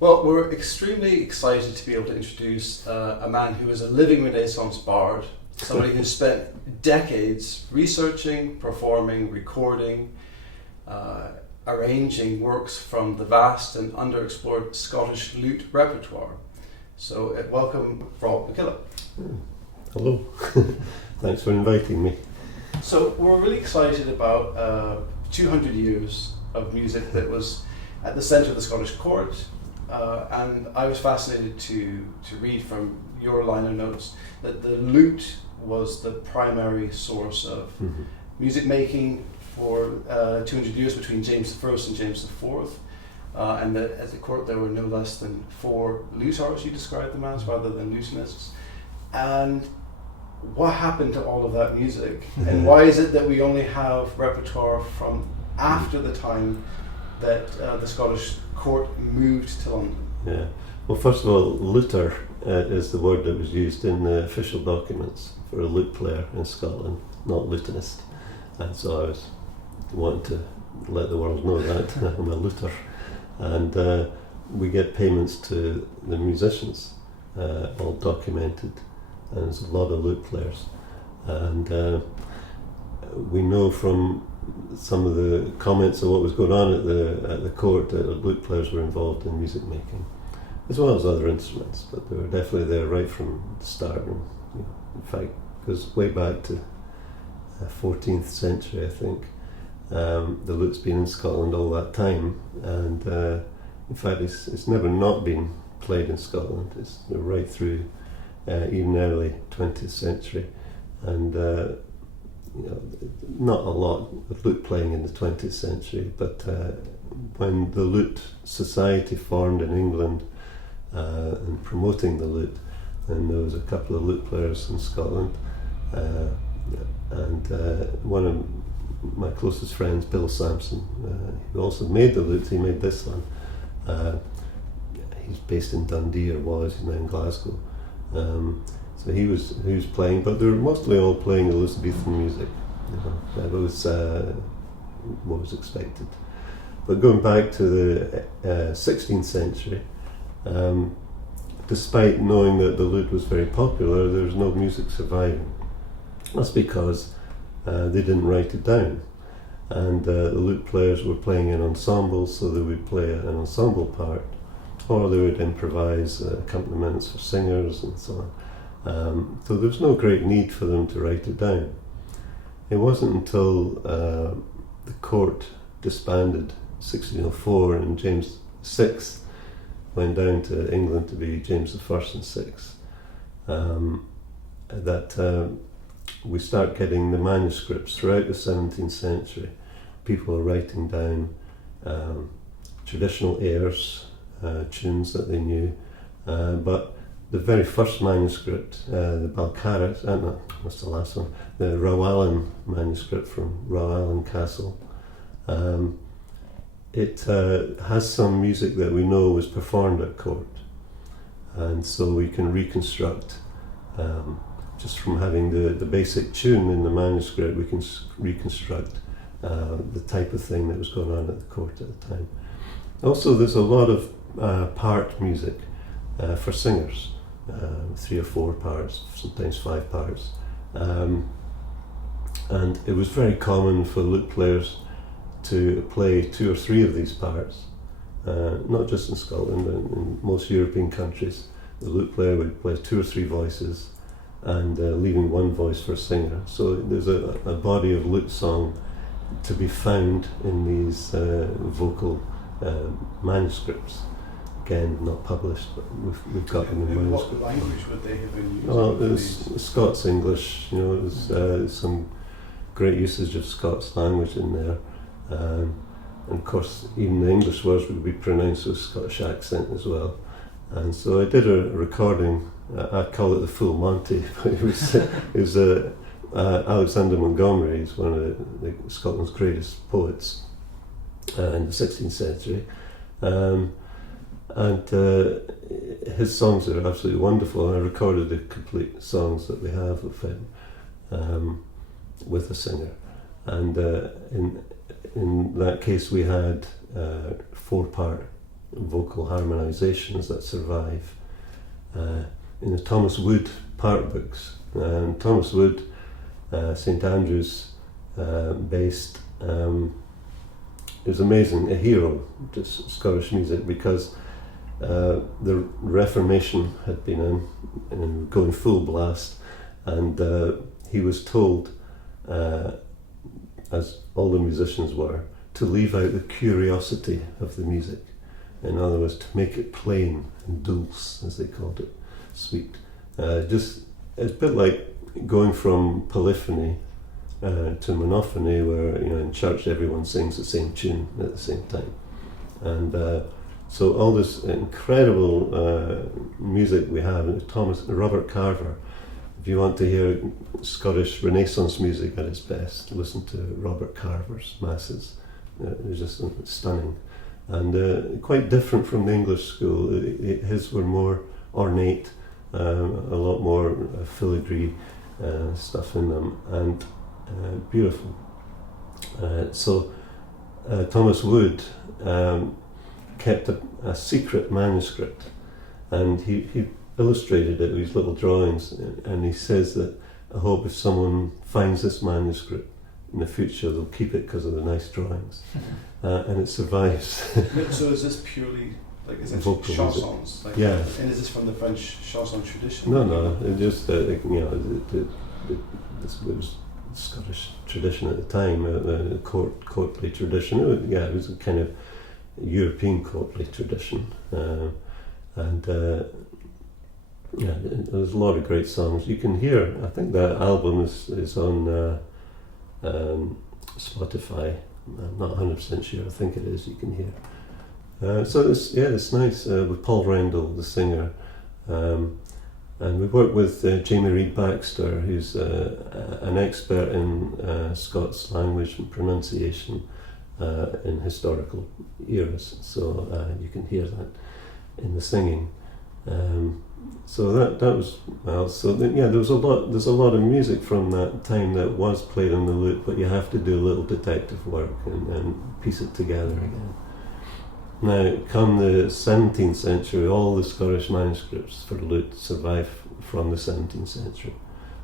Well, we're extremely excited to be able to introduce a man who is a living Renaissance bard, somebody who spent decades researching, performing, recording, arranging works from the vast and underexplored Scottish lute repertoire. So welcome, Rob MacKillop. Hello, thanks for inviting me. So we're really excited about 200 years of music that was at the centre of the Scottish court, and I was fascinated to read from your liner notes that the lute was the primary source of music making for 200 years between James I and James IV, and that at the court there were no less than 4 lutars, you described them as, rather than Lutenists. And what happened to all of that music, and why is it that we only have repertoire from after the time that the Scottish court moved to London? Yeah. Well, first of all, luter is the word that was used in the official documents for a lute player in Scotland, not lutenist. And so I was wanting to let the world know that I'm a luter. And we get payments to the musicians, all documented. And there's a lot of lute players. And we know from some of the comments of what was going on at the court that lute players were involved in music making, as well as other instruments, but they were definitely there right from the start. And, in fact, it goes way back to 14th century, I think. The lute's been in Scotland all that time, and in fact it's never not been played in Scotland. It's right through even early 20th century, and not a lot of lute playing in the 20th century, but when the Lute Society formed in England and promoting the lute, and there was a couple of lute players in Scotland, and one of my closest friends, Bill Sampson, who also made the lute, he made this one. He's based in Dundee, or was, he's now in Glasgow. So he was playing, but they were mostly all playing Elizabethan music. That was what was expected. But going back to the 16th century, despite knowing that the lute was very popular, there was no music surviving. That's because they didn't write it down, and the lute players were playing in ensembles, so they would play an ensemble part, or they would improvise accompaniments for singers and so on. So there was no great need for them to write it down. It wasn't until the court disbanded 1604 and James VI went down to England to be James I and VI that we start getting the manuscripts throughout the 17th century. People are writing down traditional airs, tunes that they knew, but the very first manuscript, the Balcarres, no, what's the last one? The Rowallan manuscript from Rowallan Castle. It has some music that we know was performed at court, and so we can reconstruct, just from having the basic tune in the manuscript, we can reconstruct the type of thing that was going on at the court at the time. Also, there's a lot of part music for singers. 3 or 4 parts, sometimes 5 parts, and it was very common for lute players to play 2 or 3 of these parts, not just in Scotland, but in most European countries. The lute player would play 2 or 3 voices and leaving 1 voice for a singer. So there's a body of lute song to be found in these vocal manuscripts. Again, not published, but we've got them in manuscript. What language would they have been using? Well, there's Scots English, there's some great usage of Scots language in there. And of course, even the English words would be pronounced with Scottish accent as well. And so I did a recording, I call it the Full Monty, but it was Alexander Montgomery. He's one of Scotland's greatest poets in the 16th century. And his songs are absolutely wonderful. I recorded the complete songs that we have of him with a singer. And in that case, we had 4-part vocal harmonisations that survive. In the Thomas Wood part books, Thomas Wood, St Andrews based, it was amazing, a hero to Scottish music, because the Reformation had been in going full blast, and he was told, as all the musicians were, to leave out the curiosity of the music. In other words, to make it plain and dulce, as they called it, sweet. It's a bit like going from polyphony to monophony, where in church everyone sings the same tune at the same time, and so all this incredible music we have. Robert Carver. If you want to hear Scottish Renaissance music at its best, listen to Robert Carver's masses. It's just stunning, and quite different from the English school. His were more ornate, a lot more filigree stuff in them, and beautiful. So Thomas Wood kept a secret manuscript, and he illustrated it with his little drawings, and he says that, I hope if someone finds this manuscript in the future, they'll keep it because of the nice drawings. And it survives. So is this purely, like, is it Vocal chansons? Like, yeah. And is this from the French chanson tradition? No, it just, it was Scottish tradition at the time, a courtly tradition. It was a kind of European courtly tradition. There's a lot of great songs. You can hear, I think that album is on Spotify. I'm not 100% sure, I think it is, you can hear. So it's nice, with Paul Rendell, the singer. And we work with Jamie Reid Baxter, who's an expert in Scots language and pronunciation in historical eras. So you can hear that in the singing. So that was well. So there's a lot of music from that time that was played on the lute, but you have to do a little detective work and piece it together again. Now, come the 17th century, all the Scottish manuscripts for lute survive from the 17th century,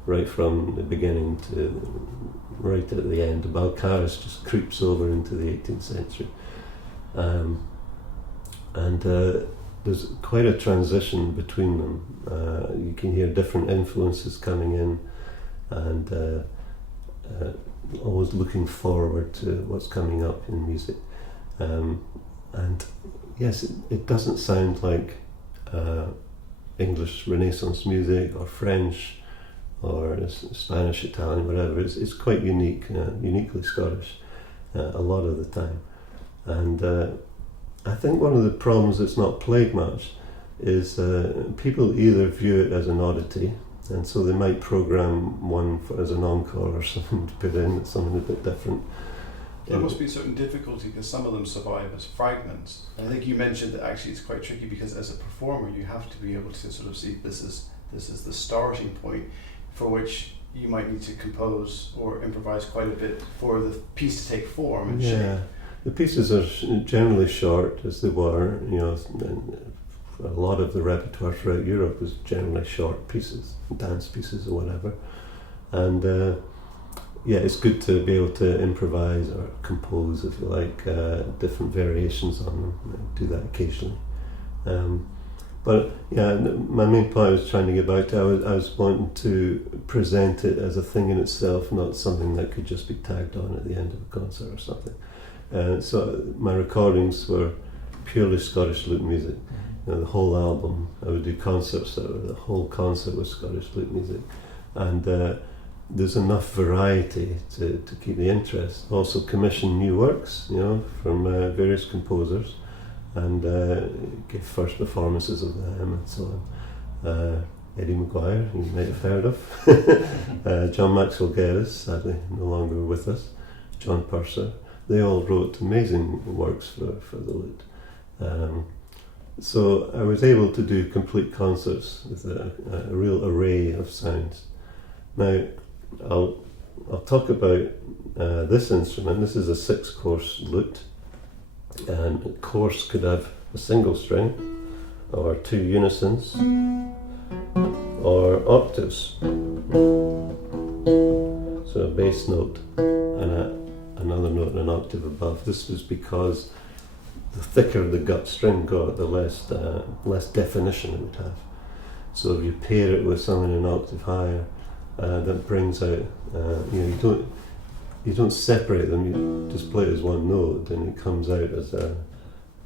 right from the beginning to right at the end. The Balcarres just creeps over into the 18th century, and there's quite a transition between them. You can hear different influences coming in, and always looking forward to what's coming up in music. And yes, it doesn't sound like English Renaissance music or French or Spanish, Italian, whatever. It's quite unique, uniquely Scottish a lot of the time. And I think one of the problems that's not played much is people either view it as an oddity, and so they might program one as an encore or something to put in, something a bit different. There must be a certain difficulty because some of them survive as fragments. And I think you mentioned that actually it's quite tricky because as a performer you have to be able to sort of see this is the starting point for which you might need to compose or improvise quite a bit for the piece to take form and shape. The pieces are generally short, as they were. A lot of the repertoire throughout Europe was generally short pieces, dance pieces or whatever. And it's good to be able to improvise or compose, if you like, different variations on them. I do that occasionally. But my main point I was trying to get back to, I was wanting to present it as a thing in itself, not something that could just be tagged on at the end of a concert or something. So my recordings were purely Scottish lute music. The whole album, I would do concerts that were the whole concert was Scottish lute music. And there's enough variety to keep the interest. Also commission new works, from various composers, and give first performances of them and so on. Eddie Maguire, you might have heard of. John Maxwell Geddes, sadly no longer with us. John Purser. They all wrote amazing works for the lute. So I was able to do complete concerts with a real array of sounds. Now, I'll talk about this instrument. This is a 6-course lute, and a course could have a single string, or two unisons, or octaves. So a bass note and another note and an octave above. This was because the thicker the gut string got, the less definition it would have. So if you pair it with something an octave higher, that brings out, you don't separate them, you just play it as one note, and it comes out as a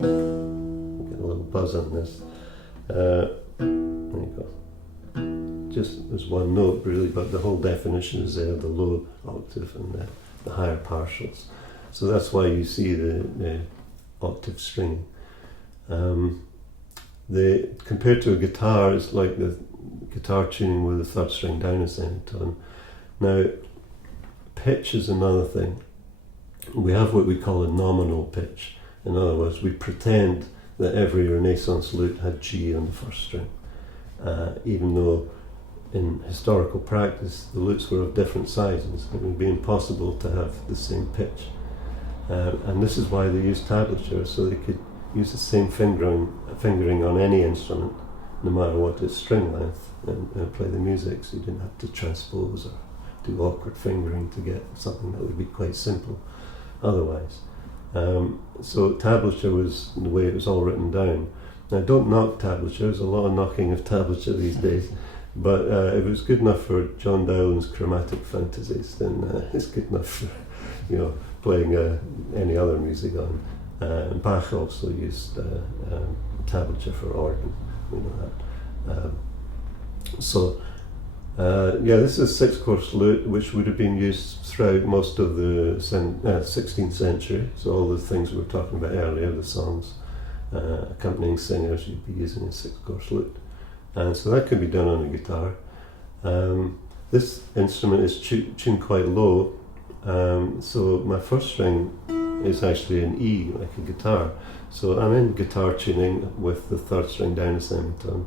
little buzz on this. There you go. Just as one note really, but the whole definition is there, the low octave and the higher partials. So that's why you see the octave string. Compared to a guitar, it's like the guitar tuning with a third string down a semitone. Now, pitch is another thing. We have what we call a nominal pitch. In other words, we pretend that every Renaissance lute had G on the first string, even though in historical practice the lutes were of different sizes. It would be impossible to have the same pitch. And this is why they used tablature, so they could use the same fingering on any instrument, no matter what its string length, and play the music, so you didn't have to transpose or do awkward fingering to get something that would be quite simple otherwise. So tablature was the way it was all written down. Now, don't knock tablature, there's a lot of knocking of tablature these days, but if it was good enough for John Dowland's chromatic fantasies, then it's good enough for, playing any other music on. And Bach also used tablature for organ, we know that. This is a 6-course lute, which would have been used throughout most of the 16th century. So all the things we were talking about earlier, the songs, accompanying singers, you'd be using a 6-course lute. And so that could be done on a guitar. This instrument is tuned quite low, so my first string is actually an E, like a guitar. So I'm in guitar tuning with the third string down a semitone,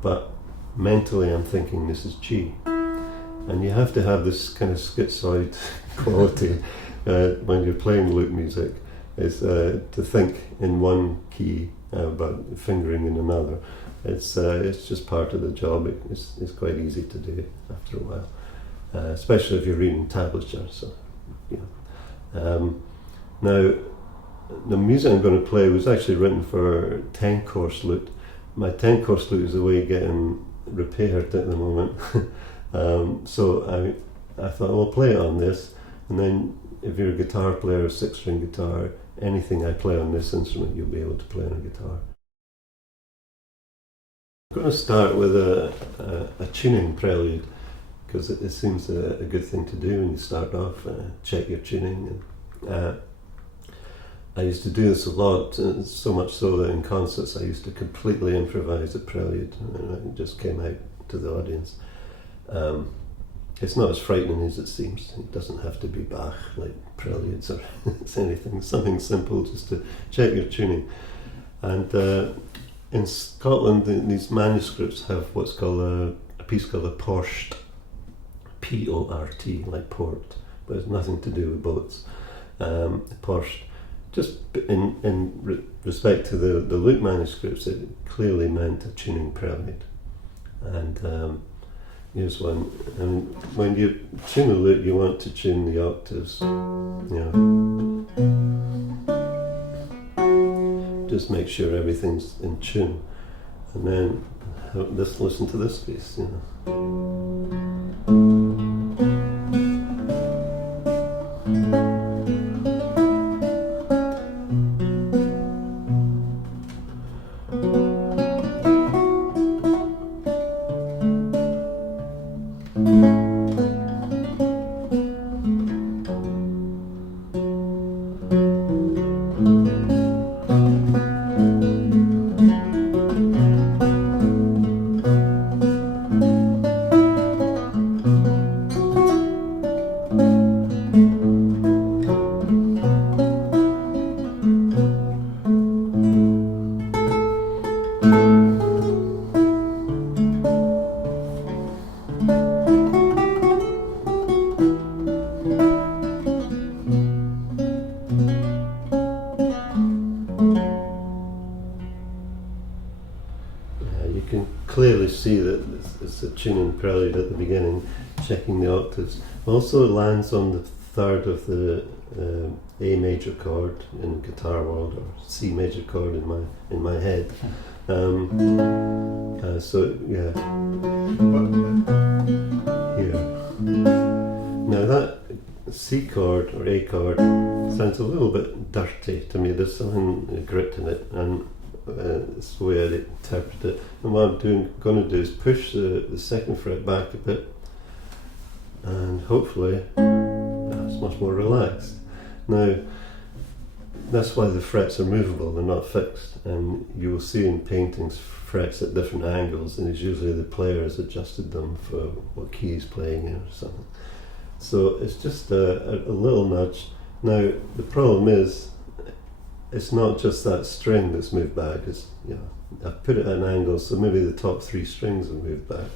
but mentally I'm thinking this is G. And you have to have this kind of schizoid quality when you're playing lute music, is to think in one key but fingering in another. It's just part of the job. It's quite easy to do after a while, especially if you're reading tablature. So, now, the music I'm going to play was actually written for 10-course lute. My 10-course lute is away getting repaired at the moment. So I thought, I'll play it on this, and then if you're a guitar player, a 6-string guitar, anything I play on this instrument you'll be able to play on a guitar. I'm going to start with a tuning prelude, because it seems a good thing to do when you start off, check your tuning. I used to do this a lot, so much so that in concerts I used to completely improvise a prelude, and it just came out to the audience. It's not as frightening as it seems. It doesn't have to be Bach like preludes or it's anything, something simple just to check your tuning. And in Scotland, these manuscripts have what's called a piece called a port, P-O-R-T, like port, but it's nothing to do with boats. Port, just in respect to the lute manuscripts, it clearly meant a tuning prelude. And here's one. And when you tune a lute, you want to tune the octaves. Just make sure everything's in tune, and then listen to this piece. you can clearly see that it's a tuning prelude at the beginning, checking the octaves. Also, it lands on the third of the A major chord in guitar world, or C major chord in my head. So yeah, here. Now that C chord or A chord sounds a little bit dirty to me. There's something grit in it, and it's the way I interpret it. And what I'm going to do is push the second fret back a bit, and hopefully it's much more relaxed. Now, that's why the frets are movable, they're not fixed, and you will see in paintings frets at different angles, and it's usually the player has adjusted them for what key he's playing in or something. So it's just a little nudge. Now, the problem is, it's not just that string that's moved back, it's, I've put it at an angle, so maybe the top 3 strings have moved back,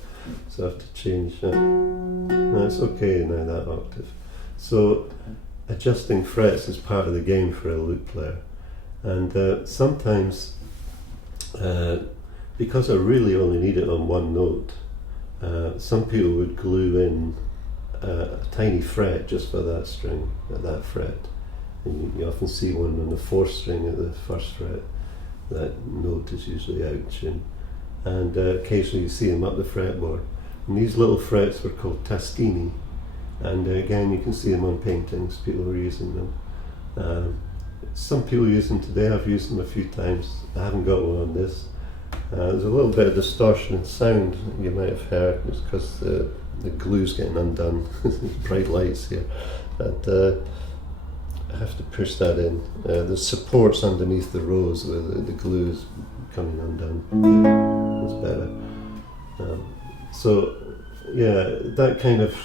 so I have to change that. No, it's okay now, that octave. So adjusting frets is part of the game for a lute player, and sometimes because I really only need it on one note, some people would glue in a tiny fret just for that string, at that fret, and you often see one on the 4th string at the 1st fret. That note is usually out of tune, and occasionally you see them up the fretboard, and these little frets were called tastini. And again, you can see them on paintings, people are using them. Some people use them today, I've used them a few times. I haven't got one on this. There's a little bit of distortion in sound you might have heard, it's because the glue's getting undone. Bright lights here. But I have to push that in. There's supports underneath the rows where the glue is coming undone. That's better. So, yeah, that kind of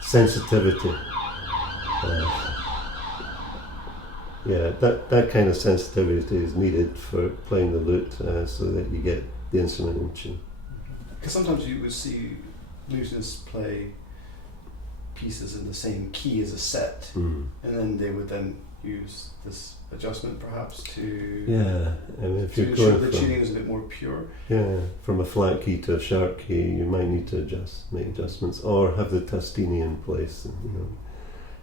sensitivity. That kind of sensitivity is needed for playing the lute, so that you get the instrument in tune. Because sometimes you would see lutenists play pieces in the same key as a set, and then they would then use this adjustment perhaps to I mean, if to you're ensure going the tuning is a bit more pure. From a flat key to a sharp key, you might need to make adjustments, or have the tastini in place. And,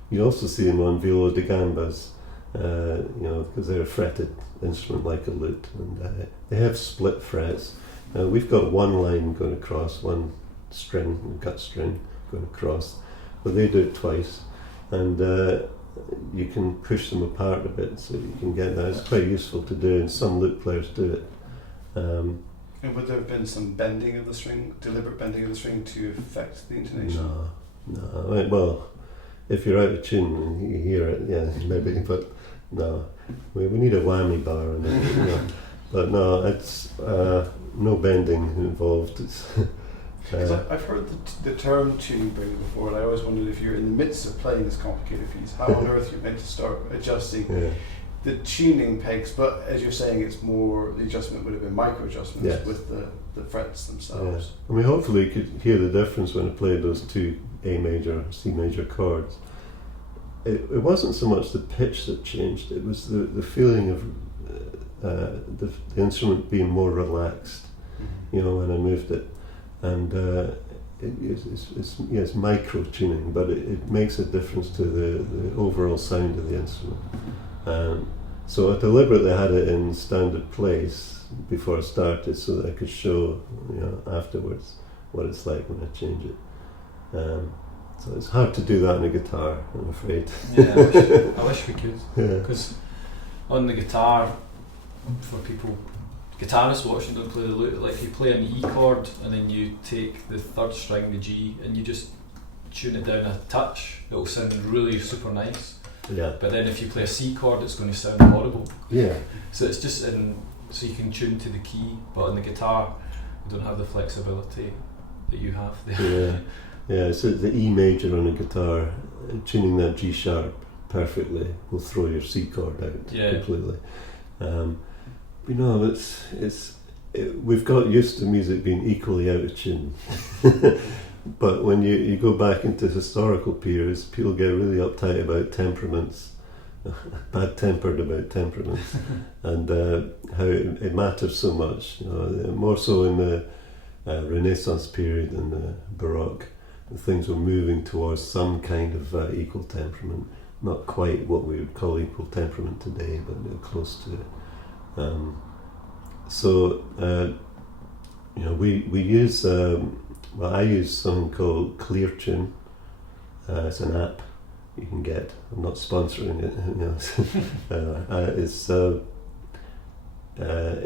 you also see them on viola da gambas, because they're a fretted instrument like a lute, and they have split frets. We've got one line going across, one string, gut string going across, but they do it twice, and you can push them apart a bit so you can get that. It's quite useful to do, and some lute players do it. And would there have been some bending of the string, deliberate bending of the string to affect the intonation? No. Well, if you're out of tune and you hear it, maybe, but no. We need a whammy bar on it. But no, it's no bending involved. It's I've heard the term tuning prelude before, and I always wondered if you're in the midst of playing this complicated piece, how on earth you're meant to start adjusting the tuning pegs. But as you're saying, it's more, the adjustment would have been micro adjustments with the frets themselves. I mean, hopefully you could hear the difference when I played those 2 A major, C major chords. It wasn't so much the pitch that changed, it was the feeling of the instrument being more relaxed, when I moved it. And it's micro tuning, but it makes a difference to the overall sound of the instrument. So I deliberately had it in standard place before I started, so that I could show afterwards what it's like when I change it. So it's hard to do that on a guitar, I'm afraid. I wish we could, because on the guitar, for people, guitarists watching don't play the lute, like you play an E chord and then you take the 3rd string, the G, and you just tune it down a touch, it'll sound really super nice. But then if you play a C chord, it's going to sound horrible. So it's just so you can tune to the key, but on the guitar, you don't have the flexibility that you have there. So the E major on a guitar, tuning that G sharp perfectly will throw your C chord out completely. We've got used to music being equally out of tune. But when you go back into historical periods, people get really uptight about temperaments, bad-tempered about temperament, and how it matters so much. You know, more so in the Renaissance period and the Baroque, things were moving towards some kind of equal temperament. Not quite what we would call equal temperament today, but close to it. You know, we use, I use something called ClearTune. It's an app you can get. I'm not sponsoring it. You know,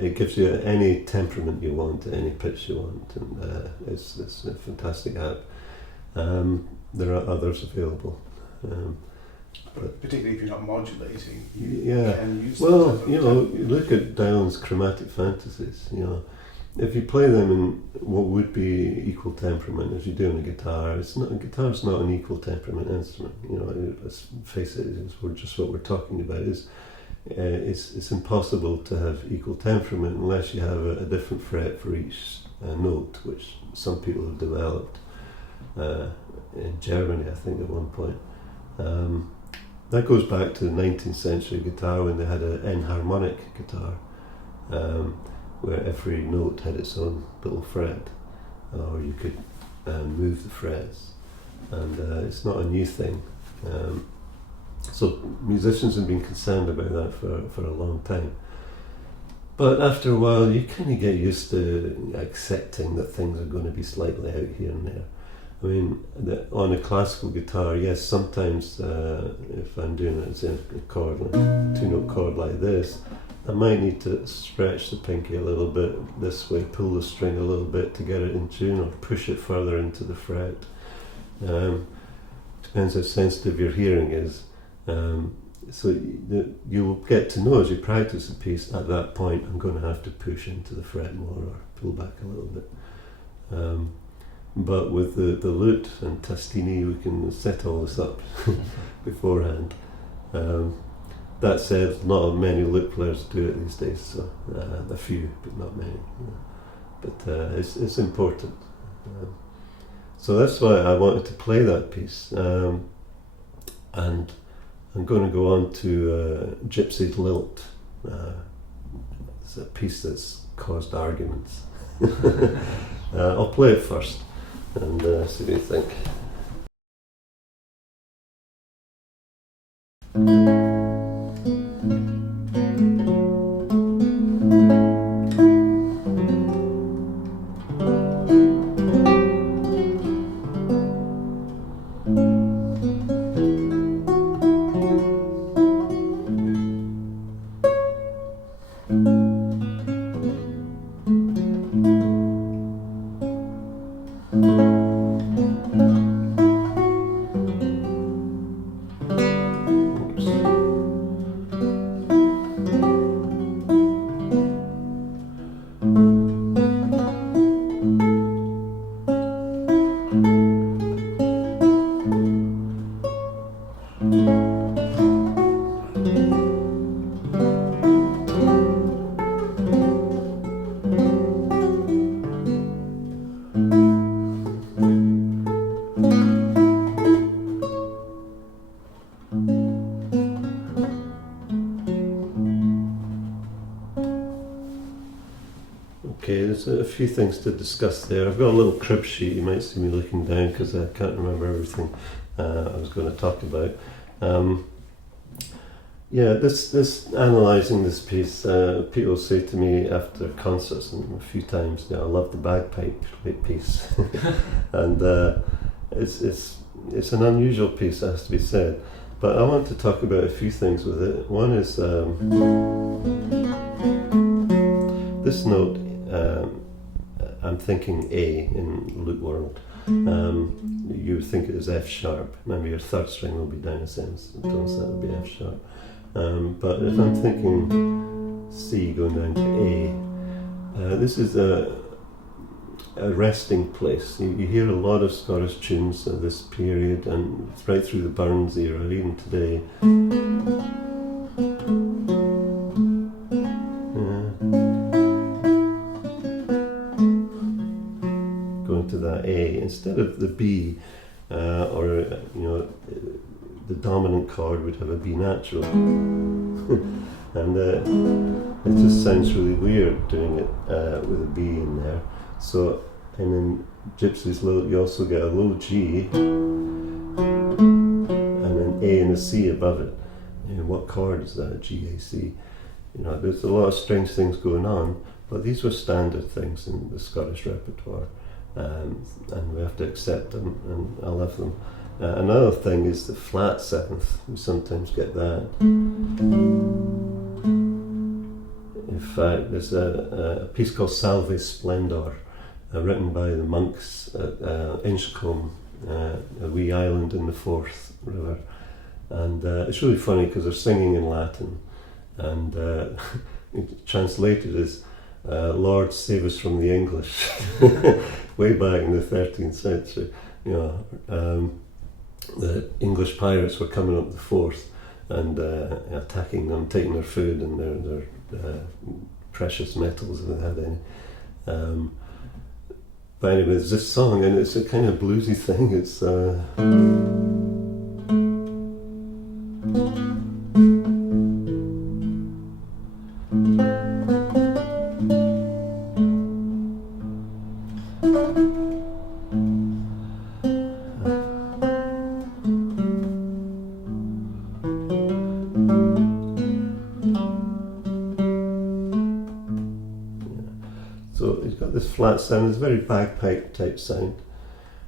it gives you any temperament you want, any pitch you want, and it's a fantastic app. There are others available. Particularly if you're not modulating, you can use well, you know, you look at Dylan's chromatic fantasies, you know, if you play them in what would be equal temperament, if you're doing a guitar, guitar's not an equal temperament instrument, you know, let's face it, what we're talking about is, it's impossible to have equal temperament unless you have a different fret for each note, which some people have developed, in Germany, I think, at one point. That goes back to the 19th century guitar when they had an harmonic guitar, where every note had its own little fret, or you could move the frets, and it's not a new thing. So musicians have been concerned about that for a long time. But after a while, you kind of get used to accepting that things are going to be slightly out here and there. I mean, on a classical guitar, yes, sometimes if I'm doing a chord, like a two-note chord like this, I might need to stretch the pinky a little bit this way, pull the string a little bit to get it in tune, or push it further into the fret. Depends how sensitive your hearing is. So you will get to know as you practice the piece, at that point I'm going to have to push into the fret more or pull back a little bit. But with the lute and tastini, we can set all this up beforehand. That said, not many lute players do it these days, so a few, but not many. But it's important. So that's why I wanted to play that piece. And I'm going to go on to Gypsy's Lilt. It's a piece that's caused arguments. I'll play it first and see what you think. Okay, there's a few things to discuss there. I've got a little crib sheet, you might see me looking down because I can't remember everything I was going to talk about. This analysing this piece, people say to me after concerts and a few times, I love the bagpipe piece. And it's an unusual piece, it has to be said. But I want to talk about a few things with it. One is this note. I'm thinking A in lute world. You think it is F sharp. Remember, your third string will be down a sense, so that would be F sharp. But if I'm thinking C going down to A, this is a resting place. You hear a lot of Scottish tunes of this period, and it's right through the Burns era, even today. Going to that A instead of the B, the dominant chord would have a B natural. And it just sounds really weird doing it with a B in there. So, and in Gypsies Lilt you also get a low G and an A and a C above it. You know, what chord is that? G, A, C. You know, there's a lot of strange things going on, but these were standard things in the Scottish repertoire, and we have to accept them, and I love them. Another thing is the flat seventh. We sometimes get that. In fact, there's a piece called Salve Splendor, written by the monks at Inchcolm, a wee island in the Forth River. And it's really funny because they're singing in Latin, and translated as Lord save us from the English, way back in the 13th century. You know, the English pirates were coming up the Forth and attacking them, taking their food and their precious metals if they had any. But anyway, there's this song, and it's a kind of bluesy thing. It's so it's got this flat sound. It's a very bagpipe type sound.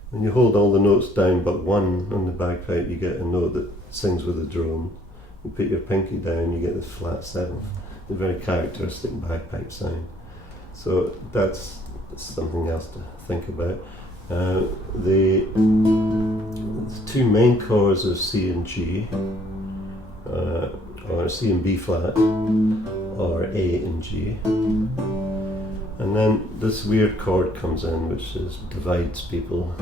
When you hold all the notes down but one on the bagpipe, you get a note that sings with a drone. You put your pinky down, you get this flat seventh. A very characteristic bagpipe sound. So that's something else to think about. The two main chords are C and G, or C and B flat, or A and G. And then this weird chord comes in, which divides people.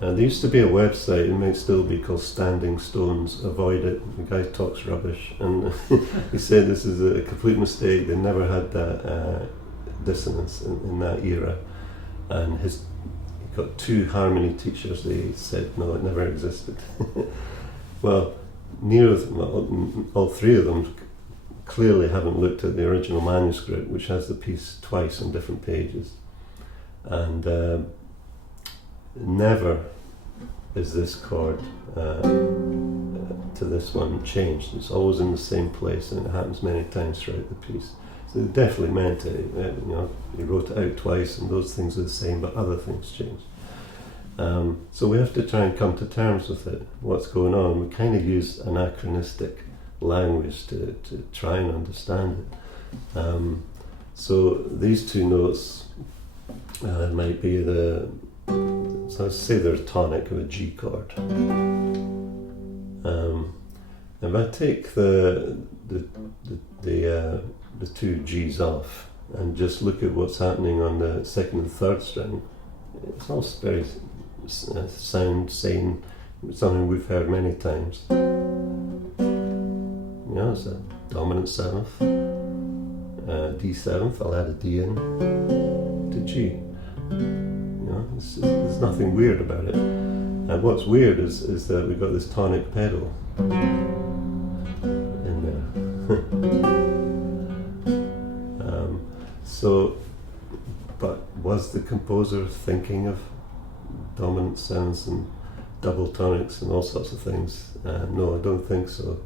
There used to be a website, it may still be, called Standing Stones. Avoid it. The guy talks rubbish, and he said this is a complete mistake. They never had that dissonance in that era. And he got two harmony teachers. They said no, it never existed. Well, all three of them clearly haven't looked at the original manuscript, which has the piece twice on different pages, and never is this chord to this one changed. It's always in the same place, and it happens many times throughout the piece. So they definitely meant it. You know, he wrote it out twice, and those things are the same, but other things changed. So we have to try and come to terms with it. What's going on? We kind of use anachronistic language to try and understand it. So these two notes might be so let's say they're tonic of a G chord. If I take the two G's off and just look at what's happening on the second and third string, it's all very sound sane, something we've heard many times. You know, it's a dominant seventh, D seventh, I'll add a D in, to G. You know, there's nothing weird about it. And what's weird is that we've got this tonic pedal in there. But was the composer thinking of dominant sounds and double tonics and all sorts of things? No, I don't think so.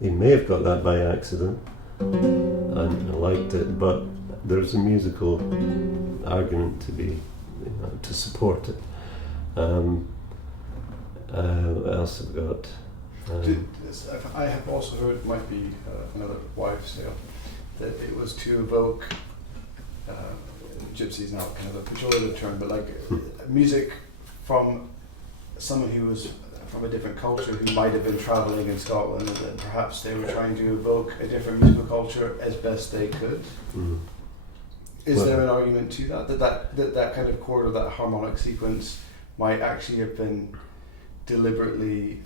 He may have got that by accident and liked it, but there's a musical argument to support it. What else have we got? I have also heard, it might be another wives' tale, that it was to evoke, Gypsies now kind of a pejorative term, but like music from someone who was from a different culture, who might have been travelling in Scotland, and perhaps they were trying to evoke a different musical culture as best they could. Mm. Is there an argument to that kind of chord or that harmonic sequence might actually have been deliberately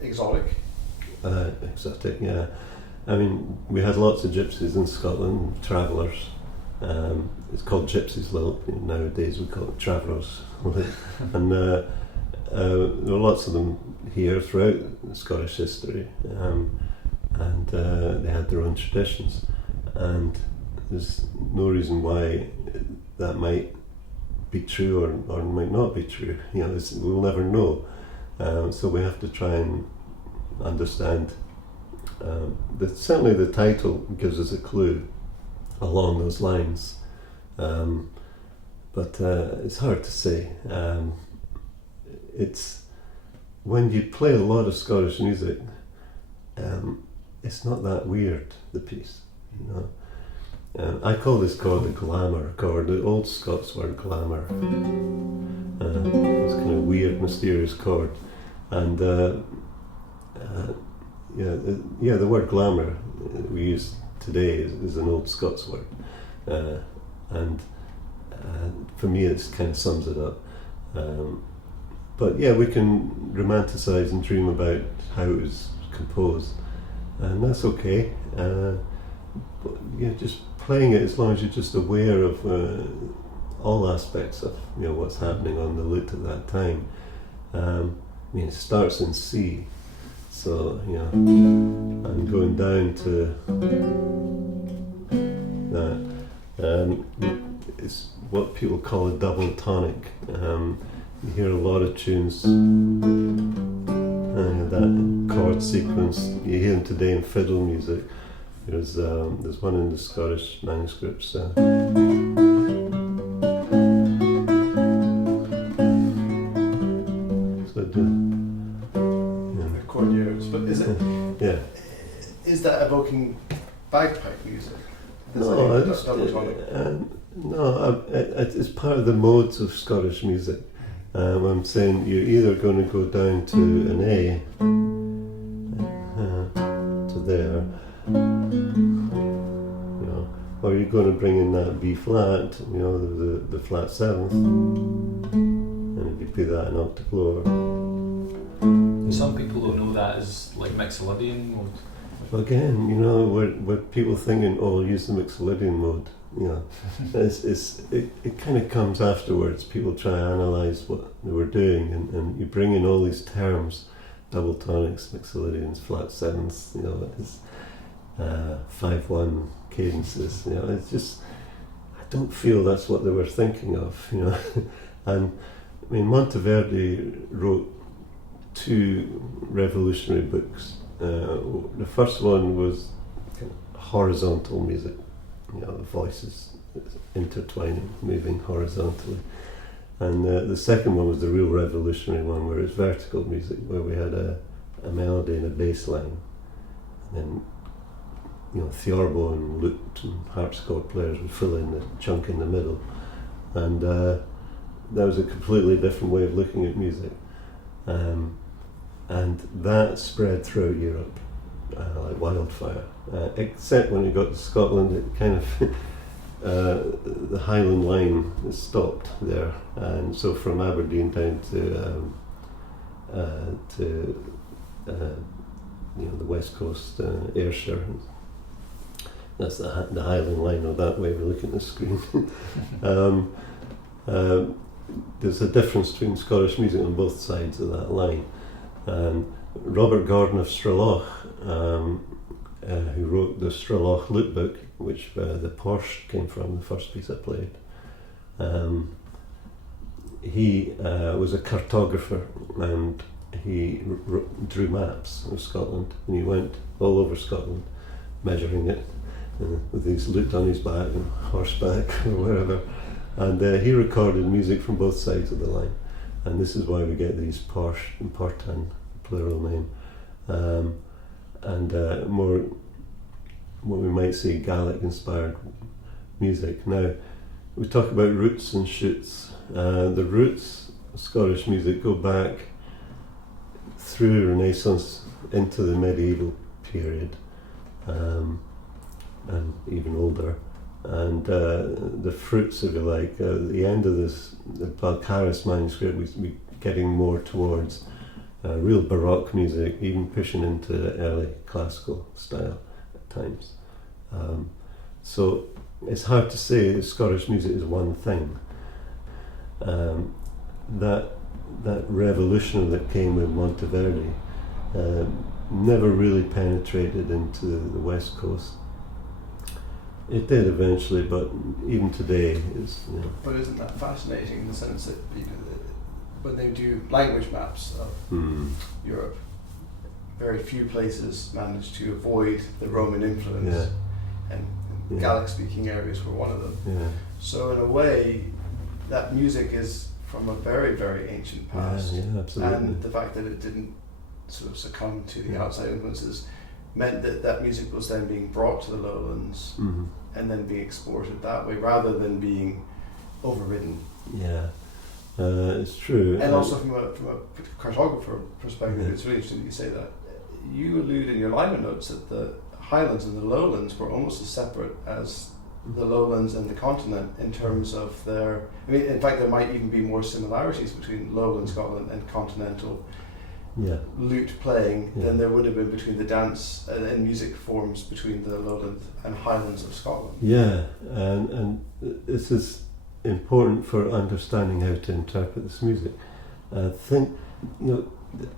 exotic? Exotic, yeah. I mean, we had lots of gypsies in Scotland, travellers. It's called Gypsies Lilt. Nowadays we call it Travellers. And there are lots of them here throughout Scottish history, and they had their own traditions, and there's no reason why that might be true or might not be true. We'll never know. So we have to try and understand. Certainly the title gives us a clue along those lines, but it's hard to say. It's when you play a lot of Scottish music, it's not that weird, the piece. I call this chord the glamour chord, the old Scots word glamour. It's kind of weird, mysterious chord, and the word glamour we use today is an old Scots word, and for me it kind of sums it up. But yeah, we can romanticize and dream about how it was composed, and that's okay. But just playing it, as long as you're just aware of all aspects of what's happening on the lute at that time. It starts in C, so I'm going down to that. It's what people call a double tonic. You hear a lot of tunes, that chord sequence. You hear them today in fiddle music. There's one in the Scottish manuscripts. So Accordions, but is it? Yeah. Is that evoking bagpipe music? No, it's part of the modes of Scottish music. I'm saying you're either going to go down to an A, to there, or you're going to bring in that B flat, the flat seventh, and if you put that an octave lower. Some people don't know that as like Mixolydian mode. Again, we're people thinking, oh, I'll use the Mixolydian mode. It kind of comes afterwards. People try to analyse what they were doing, and you bring in all these terms, double tonics, Mixolydians, flat sevenths, it's 5/1 cadences. It's just, I don't feel that's what they were thinking of. And Monteverdi wrote 2 revolutionary books. The first one was kind of horizontal music. The voices intertwining, moving horizontally. And the second one was the real revolutionary one, where it's vertical music, where we had a melody and a bass line. And then, theorbo and lute and harpsichord players would fill in the chunk in the middle. And that was a completely different way of looking at music. And that spread throughout Europe like wildfire. Except when it got to Scotland, it kind of the Highland line stopped there, and so from Aberdeen down to the west coast, Ayrshire. That's the Highland line, or that way we look at the screen. There's a difference between Scottish music on both sides of that line. Robert Gordon of Strelach, who wrote the Strelach Lute book, which the Porsche came from, the first piece I played. He was a cartographer, and he drew maps of Scotland, and he went all over Scotland measuring it with his lute on his back and horseback or wherever, and he recorded music from both sides of the line, and this is why we get these Porsche and Portan, plural name, and more what we might say Gaelic inspired music. Now we talk about roots and shoots. The roots of Scottish music go back through Renaissance into the medieval period, and even older. And the fruits, if you like, at the end of this, the Balcarres manuscript, we're getting more towards real Baroque music, even pushing into early classical style at times. So it's hard to say Scottish music is one thing. That that revolution that came with Monteverdi never really penetrated into the West Coast. It did eventually, but even today, it's, you know. But isn't that fascinating in the sense that, you know, when they do language maps of Europe, very few places manage to avoid the Roman influence, and Gallic-speaking areas were one of them. Yeah. So in a way, that music is from a very, very ancient past, and the fact that it didn't sort of succumb to the outside influences meant that that music was then being brought to the Lowlands and then being exported that way, rather than being overridden. Yeah. It's true. And also from a cartographer perspective, it's really interesting that you say that. You allude in your liner notes that the Highlands and the Lowlands were almost as separate as the Lowlands and the continent in terms of their... I mean, in fact, there might even be more similarities between Lowland Scotland and continental lute playing than there would have been between the dance and music forms between the Lowland and Highlands of Scotland. Yeah, and this is important for understanding how to interpret this music. I think, you know,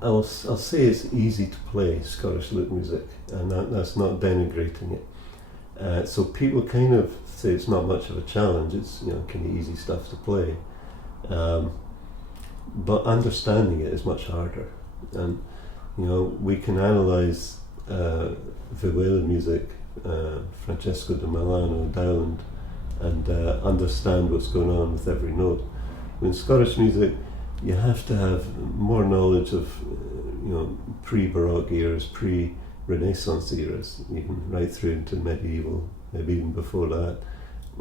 I'll say it's easy to play Scottish lute music, and that's not denigrating it. So people kind of say it's not much of a challenge, it's, you know, kind of easy stuff to play. But understanding it is much harder. And, you know, we can analyse Vihuela music, Francesco de Milano, Lowland, and understand what's going on with every note. In Scottish music, you have to have more knowledge of, you know, pre-Baroque eras, pre-Renaissance eras, even right through into medieval, maybe even before that.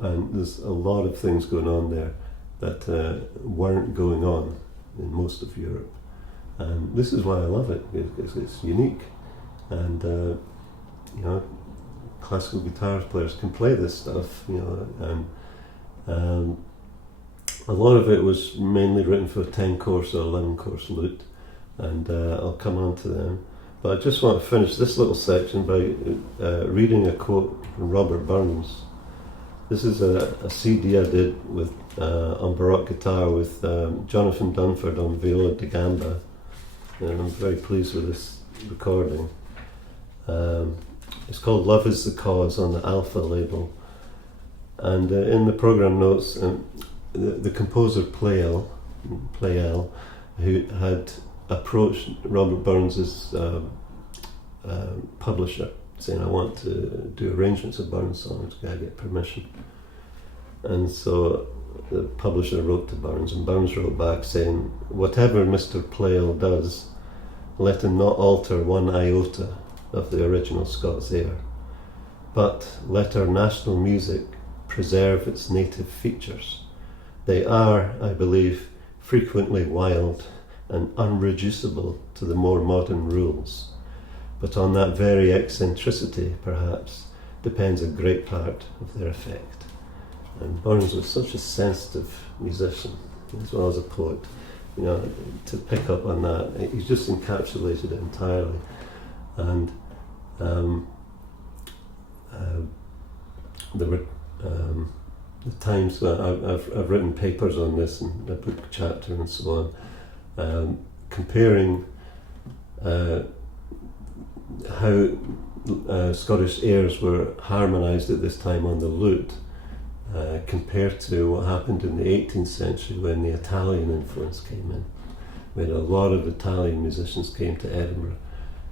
And there's a lot of things going on there that weren't going on in most of Europe. And this is why I love it, because it's unique. And, you know, classical guitar players can play this stuff, you know, and a lot of it was mainly written for 10-course or 11-course lute, and I'll come on to them. But I just want to finish this little section by reading a quote from Robert Burns. This is a CD I did with on Baroque guitar with Jonathan Dunford on viola da gamba, and I'm very pleased with this recording. It's called Love is the Cause on the Alpha label, and in the program notes, the composer Pleyel, who had approached Robert Burns' publisher, saying, I want to do arrangements of Burns songs, can I get permission? And so the publisher wrote to Burns, and Burns wrote back saying, whatever Mr. Pleyel does, let him not alter one iota of the original Scots air, but let our national music preserve its native features. They are, I believe, frequently wild and unreducible to the more modern rules, but on that very eccentricity, perhaps, depends a great part of their effect. And Burns was such a sensitive musician, as well as a poet. You know, to pick up on that, he just encapsulated it entirely. And there were the times that I've written papers on this and a book chapter and so on, comparing how Scottish airs were harmonised at this time on the lute compared to what happened in the 18th century when the Italian influence came in. When a lot of Italian musicians came to Edinburgh,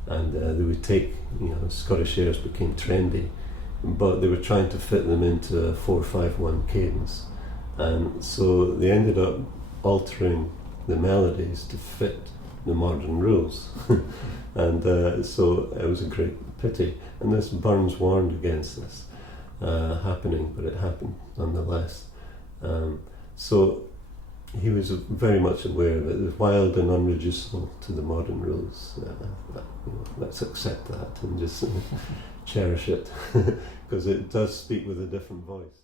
and they would take, you know, Scottish airs became trendy, but they were trying to fit them into a 4/5/1 cadence, and so they ended up altering the melodies to fit the modern rules. And so it was a great pity, and this Burns warned against this happening, but it happened nonetheless. So he was very much aware that it was wild and unreducible to the modern rules. Let's accept that and just cherish it, because it does speak with a different voice.